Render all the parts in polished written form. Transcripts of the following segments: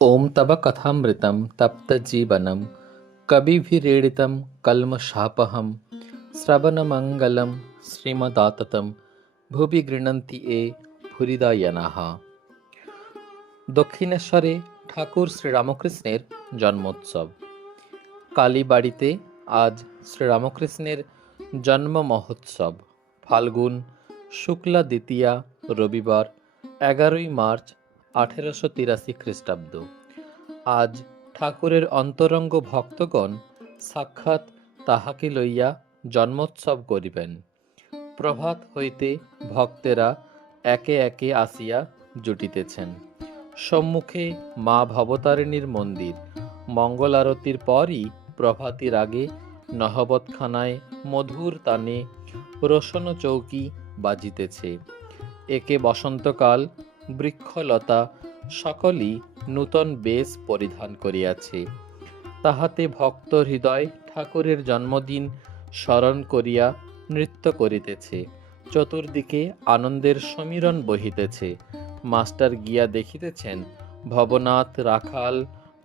ॐ तव कथामृतं तप्तजीवनं कविभिरीडितं कल्मषापहं শ্রবণমঙ্গলম শ্রীমদাততম ভুবি গৃণন্তি এ ভূরিদায়নাঃ। দক্ষিণেশ্বরে ঠাকুর শ্রীরামকৃষ্ণের জন্মোৎসব। কালীবাড়িতে আজ শ্রীরামকৃষ্ণের জন্ম মহোৎসব। ফাল্গুন শুক্লা দ্বিতীয়া রবিবার 11ই মার্চ 1883 খ্রিস্টাব্দ। আজ ঠাকুরের অন্তরঙ্গ ভক্তগণ সাক্ষাৎ তাহাকে লইয়া জন্মোৎসব করিবেন। প্রভাত হইতে ভক্তেরা একে একে আসিয়া জুটিতেছেন। সম্মুখে মা ভবতারিণীর মন্দির। মঙ্গল আরতির পরই প্রভাতির আগে নহবতখানায় মধুর তানে রোশন চৌকি বাজিতেছে। একে বসন্তকাল, বৃক্ষলতা সকলই নূতন বেশ পরিধান করিয়াছে। তাহাতে ভক্ত হৃদয় ঠাকুরের জন্মদিন স্মরণ করিয়া নৃত্য করিতেছে। চতুর্দিকে আনন্দের সমীরণ বহিতেছে। মাস্টার গিয়া দেখিতেছেন ভবনাথ, রাখাল,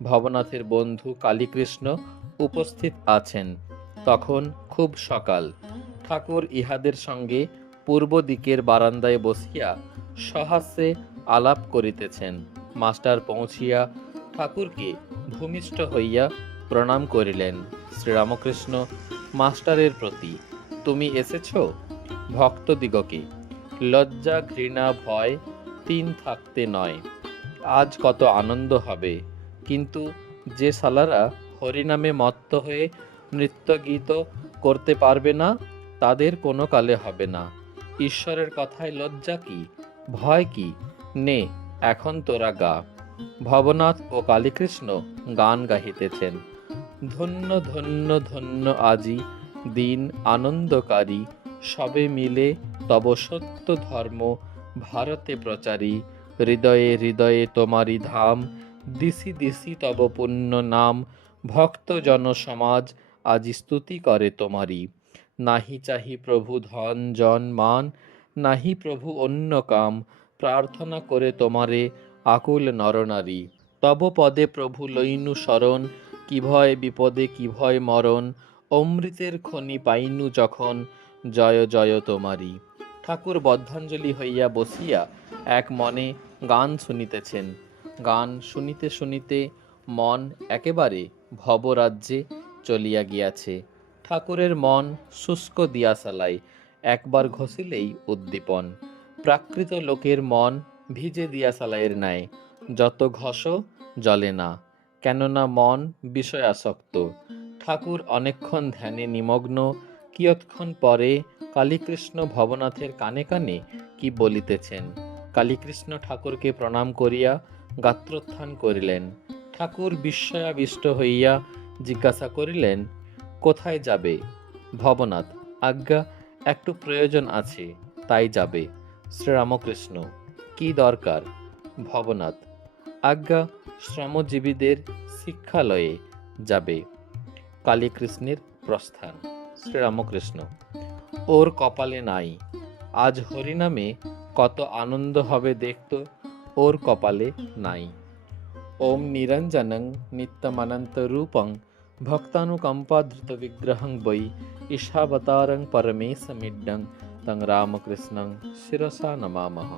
ভবনাথের বন্ধু কালীকৃষ্ণ উপস্থিত আছেন। তখন খুব সকাল। ঠাকুর ইহাদের সঙ্গে পূর্ব দিকের বারান্দায় বসিয়া সহাস্যে আলাপ করিতেছেন। মাস্টার পৌঁছিয়া ঠাকুরকে ভূমিষ্ঠ হইয়া প্রণাম করিলেন। শ্রীরামকৃষ্ণ মাস্টারের প্রতি, তুমি এসেছ? ভক্তদিগকে, লজ্জা ঘৃণা ভয় তিন থাকতে নয়। আজ কত আনন্দ হবে, কিন্তু যে শালারা হরিনামে মত্ত হয়ে নৃত্যগীত করতে পারবে না, তাদের কোনো কালে হবে না। ঈশ্বরের কথায় লজ্জা কি, ভয় কি? নে, এখন তোরা গা। ভবনাথ ও কালীকৃষ্ণ গান গাহিতেছেন। ধন্য ধন্য ধন্য আজি দিন আনন্দকারী, সবে মিলে তব সত্য ধর্ম ভারতে প্রচারী। হৃদয়ে হৃদয়ে তোমারি ধাম, দিশি দিশি তব পুণ্য নাম। ভক্ত জন সমাজ আজি স্তুতি করে তোমারি। নাহি চাহি প্রভু ধন জন মান, নাহি প্রভু অন্য কাম। প্রার্থনা করে তোমারে আকুল নরনারী। তব পদে প্রভু লইনু শরণ, কি ভয় বিপদে কি ভয় মরণ। অমৃতের খনি পাইনু যখন, জয় জয় তোমারি। ঠাকুর বদ্ধাঞ্জলি হইয়া বসিয়া এক মনে গান শুনিতেছেন। গান শুনিতে শুনিতে মন একেবারে ভবরাজ্যে চলিয়া গিয়াছে। ঠাকুরের মন শুষ্ক দিয়াশালায়, একবার ঘষিলেই উদ্দীপন। প্রাকৃত লোকের মন ভিজে দিয়াশালাইয়ের ন্যায়, যত ঘষো জ্বলে না, কেননা মন বিষয়াসক্ত। ঠাকুর অনেকক্ষণ ধ্যানে নিমগ্ন। কিয়ৎক্ষণ পরে কালীকৃষ্ণ ভবনাথের কানে কানে কি বলিতেছেন। কালীকৃষ্ণ ঠাকুরকে প্রণাম করিয়া গাত্রোত্থান করিলেন। ঠাকুর বিস্ময়াবিষ্ট হইয়া জিজ্ঞাসা করিলেন, কোথায় যাবে? ভবনাথ, আজ্ঞা, একটু প্রয়োজন আছে, তাই যাবে। শ্রীরামকৃষ্ণ, কি দরকার? ভবনাথ, আজ্ঞা, শ্রমজীবীদের শিক্ষালয়ে যাবে। কালীকৃষ্ণের প্রস্থান। শ্রীরামকৃষ্ণ, ওর কপালে নাই। আজ হরিনামে কত আনন্দ হবে দেখত, ওর কপালে নাই। ওম নিরঞ্জনং নিত্যমনন্তরূপং ভক্তানুকম্পাধৃত বিগ্রহং বৈ ঈশাবতারং পরমেশমিড্ডং তং রামকৃষ্ণং শিরসা নমামহ।